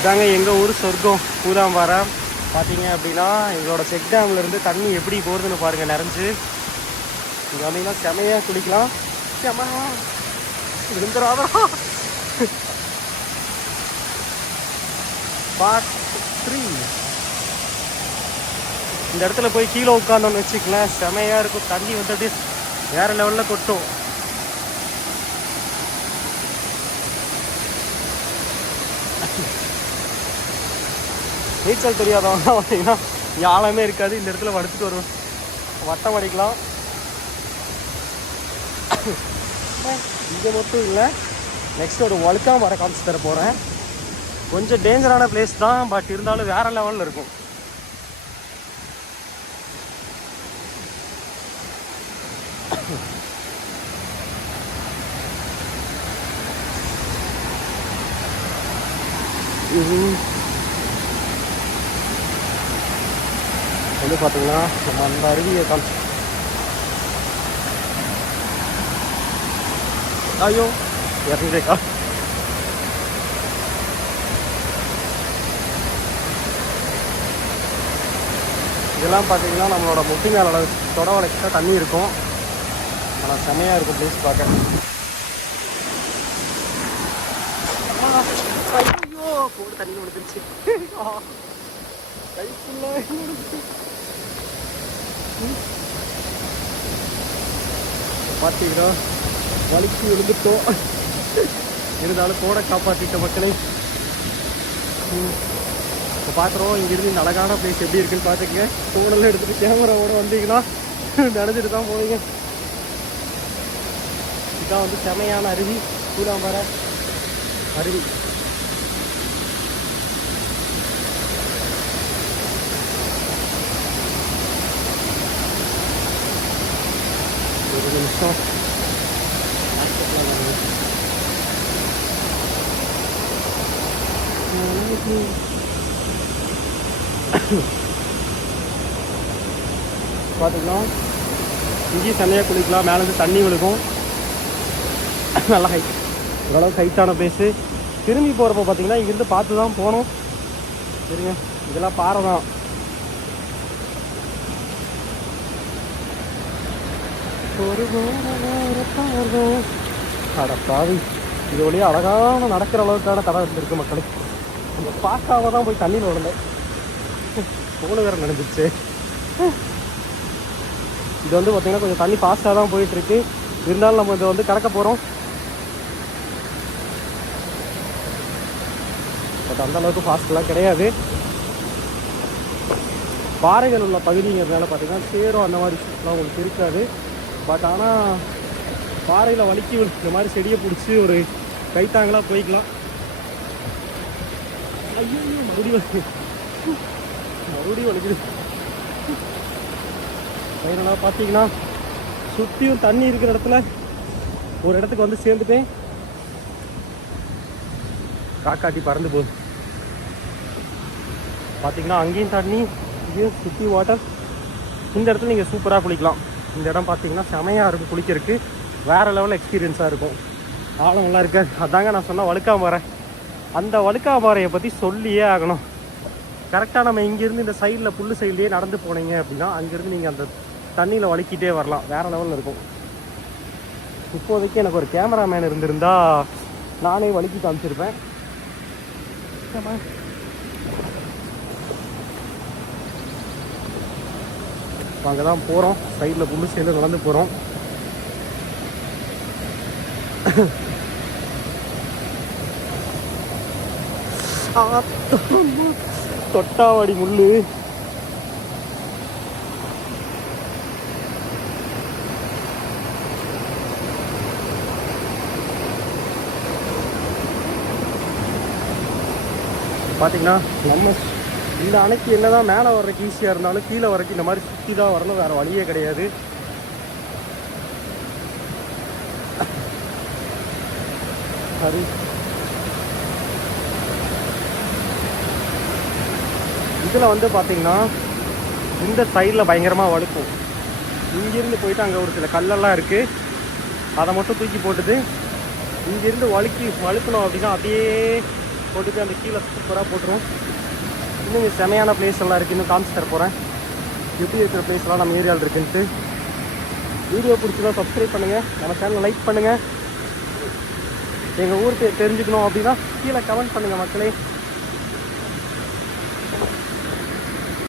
இதாங்க எங்கள் ஊர் சொர்க்கம் பூலாம்பாறை. பார்த்தீங்க அப்படின்னா எங்களோட செக் டேம்லேருந்து தண்ணி எப்படி போகுதுன்னு பாருங்கள் நிறைஞ்சு. இங்கே வந்தீங்கன்னா செமையாக குளிக்கலாம். செமையா விழுந்துடாதா. பார்ட் 3 இந்த இடத்துல போய் கீழே உட்காந்தோன்னு வச்சுக்கலாம், செமையாக இருக்கும். தண்ணி வந்து அப்படியே வேறு லெவலில் கொட்டும். நீச்சல் தெரியாதவங்க பார்த்தீங்கன்னா யாருமே இருக்காது. இந்த இடத்துல வடுத்துட்டு ஒரு வட்டம் அடிக்கலாம். இங்கே மட்டும் இல்லை, நெக்ஸ்ட் ஒரு வழுக்காமறை காமிச்சு தர போகிறேன். கொஞ்சம் டேஞ்சரான பிளேஸ் தான், பட் இருந்தாலும் வேறு லெவலில் இருக்கும். வந்து பார்த்தீங்கன்னா நம்ம அந்த அருவியை காமிச்சு. ஐயோ இறங்கிட்டேக்கா. இதெல்லாம் பார்த்தீங்கன்னா நம்மளோட முட்டி மேல தொட வளைக்க தண்ணி இருக்கும். ஆனால் செமையாக இருக்கும் ப்ளேஸ் பார்க்க. ஐயோ போடு தண்ணி விழுந்துருச்சு. கைக்குள்ள பார்த்தீங்கன்னா வலிக்கு விழுந்துட்டோம். இருந்தாலும் கூட காப்பாற்றிட்ட மக்களை. இப்போ பார்க்குறோம் இங்கிருந்து இந்த அழகான பிளேஸ் எப்படி இருக்குன்னு பார்த்துக்கங்க. ஃபோனெல்லாம் எடுத்துகிட்டு கேமராவோட வந்தீங்கன்னா நடந்துட்டு தான் போவீங்க. இதுதான் வந்து செமையான அருவி, பூலாம்பாறை அருவி. ஒரு நிமிஷம் பார்த்தீங்கன்னா இங்கேயும் செம்மையாக குளிக்கலாம். மேலேருந்து தண்ணி விழுகும். நல்லா ஹைட், ஓரளவுக்கு ஹைட்டான பிளேஸு. திரும்பி போகிறப்ப பார்த்தீங்கன்னா இங்கேருந்து பார்த்து தான் போகணும். சரிங்க, இதெல்லாம் பாறை தான். அடப்பாவி, இது வழியாக அழகான நடக்கிற அளவுக்கான தடம் இருந்திருக்கு மக்களுக்கு. இந்த பார்க்காம தான் போய் தண்ணியில் விடல. போன வேறு நடந்துச்சு. இது வந்து பார்த்தீங்கன்னா கொஞ்சம் தண்ணி ஃபாஸ்ட்டாக தான் போயிட்டுருக்கு. இருந்தாலும் நம்ம இதை வந்து கடக்க போகிறோம். பட் அந்த அளவுக்கு ஃபாஸ்ட்லாம் கிடையாது. பாறைகள் உள்ள பகுதிங்கிறதுனால பார்த்தீங்கன்னா சேரும் அந்த மாதிரி உங்களுக்கு இருக்காது. பட் ஆனால் பாறையில் வலிக்கி இந்த மாதிரி செடியை பிடிச்சி ஒரு கைத்தாங்களாக போய்க்கலாம். ஐயோ மறுபடியும் வலிக்குது. அதனால பார்த்தீங்கன்னா சுற்றியும் தண்ணி இருக்கிற இடத்துல ஒரு இடத்துக்கு வந்து சேர்ந்துட்டேன். காக்காட்டி பறந்து போகுது. பார்த்தீங்கன்னா அங்கேயும் தண்ணி, இங்கேயும் சுற்றி வாட்டர். இந்த இடத்துல நீங்கள் சூப்பராக குளிக்கலாம். இந்த இடம் பார்த்தீங்கன்னா செமையாக இருக்கும் குளிக்கிறதுக்கு. வேறு லெவலில் எக்ஸ்பீரியன்ஸாக இருக்கும். ஆழம் நல்லா இருக்காது. அதாங்க நான் சொன்ன வழுக்காமறை. அந்த வழுக்காமறையை பற்றி சொல்லியே ஆகணும். கரெக்டாக நம்ம இங்கேருந்து இந்த சைடில் புல்லு சைட்லேயே நடந்து போனீங்க அப்படின்னா அங்கேருந்து நீங்கள் அந்த தண்ணியில் வலிக்கிட்டே வரலாம். வேறு லெவலில் இருக்கும். இப்போதைக்கு எனக்கு ஒரு கேமராமேன் இருந்திருந்தா நானே வலிக்கி காமிச்சிருப்பேன். அங்கே தான் போகிறோம். சைடில் புல்லு சைடில் நடந்து போகிறோம். தொட்டாவாடி முள்ளு. பார்த்தீங்கன்னா நம்ம இந்த அணைக்கு என்னதான் மேலே வர்றதுக்கு ஈஸியாக இருந்தாலும் கீழே வரைக்கும் இந்த மாதிரி சுற்றி தான் வரணும். வேறு வழியே கிடையாது. சரி, இதில் வந்து பார்த்தீங்கன்னா இந்த சைடில் பயங்கரமாக வழுக்கும். இங்கேருந்து போயிட்டு அங்கே ஒரு சில கல்லெல்லாம் இருக்குது. அதை மட்டும் தூக்கி போட்டுட்டு இங்கேருந்து வழுக்கணும் அப்படின்னா அப்படியே போட்டு போய் அந்த கீழே சூப்பராக போட்டுருவோம். இன்னும் இங்கே செமையான பிளேஸ் எல்லாம் இருக்குது, இன்னும் காமிச்சு தர போகிறேன் எப்படி இருக்கிற பிளேஸ்லாம் நம்ம ஏரியாவில் இருக்குன்ட்டு. வீடியோ பிடிச்சதா சப்ஸ்கிரைப் பண்ணுங்கள், நம்ம சேனலை லைக் பண்ணுங்கள். எங்கள் ஊர் பேர் தெரிஞ்சுக்கணும் அப்படின்னா கீழே கமெண்ட் பண்ணுங்கள் மக்களே.